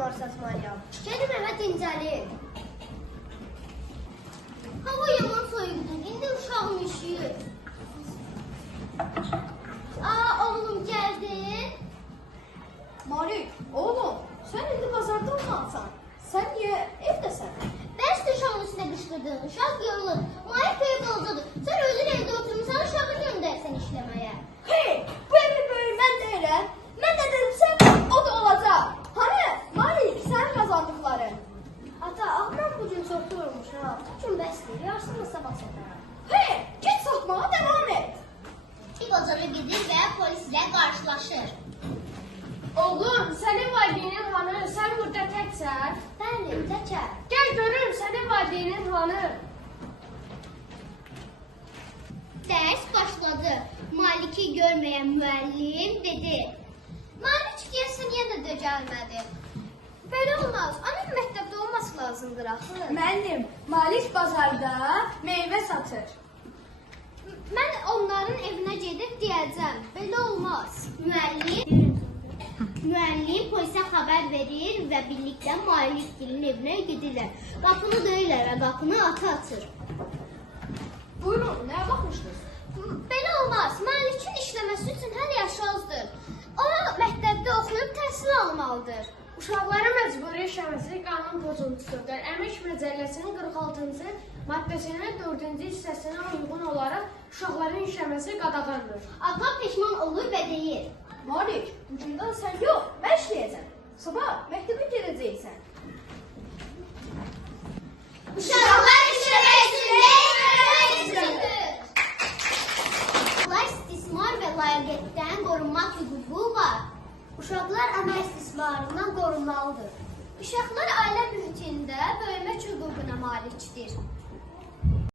onlar satmalıyam. Gedim evə dincəlim. Hava yaman soyuqdur. İndi uşağım üşüyür. Oğlum gəldin. Malik, oğlum, sen indi bazarda olmalısan. Sen niye evdesən? Bəs uşağın üstünə qışqırdın. Uşaq yorulur. Malik köyə qalcadır. Sən özün evdə oturmuşsan, uşağı göndərsən işləməyə. Hey, bu evin böyüyü mən deyirəm. Mən nə dedimsə, o da olacaq. Hani, Malik, sənin qazandıqların. Ata, mən bugün çox yorulmuşam. Bugün bəsdir, yarısını sabah sataram. Hey, git satmağa devam et. Bir bazara gedir və polislə qarşılaşır. Oğlum, sənin valideynin hanı? Sən burada təksən? Bəli, təkər. Gəl görüm, sənin valideynin hanı? Dərs başladı. Maliki görməyən müəllim dedi. Malik deyəsən yenə də gəlmədi. Belə olmaz. Anam məktəbdə olması lazımdır axı. Müəllim, Malik bazarda meyvə satır. Mən onların evinə gedib deyəcəm. Belə olmaz. Müəllim polisə xəbər verir və birlikdə Malikgilin evinə gedirlər. Qapını döyürlər, qapını ata açır. Buyurun, nəyə baxmışdınız? Belə olmaz. Malikin işləməsi üçün hər yaşı azdır. O məktəbdə oxuyub təhsil almalıdır. Uşaqların məcburi işləməsi qanun pozuntusudur. Əmək Məcəlləsinin 46-cı maddəsinin 4-cü hissəsinə uyğun olaraq uşaqların işləməsi qadağandır. Ata peşman olur və deyir. Malik, bugündən sən yox, mən işləyəcəm. Sabah məktəbə gedəcəksən. Uşaqlar işləmək üçün deyilmək üçündür. Uşaqlar istismar və layiqiyyətdən qorunmaq hüququ var. Uşaqlar əmək istismarından qorunmalıdır. Uşaqlar ailə mühitində böyümək hüququna malikdir.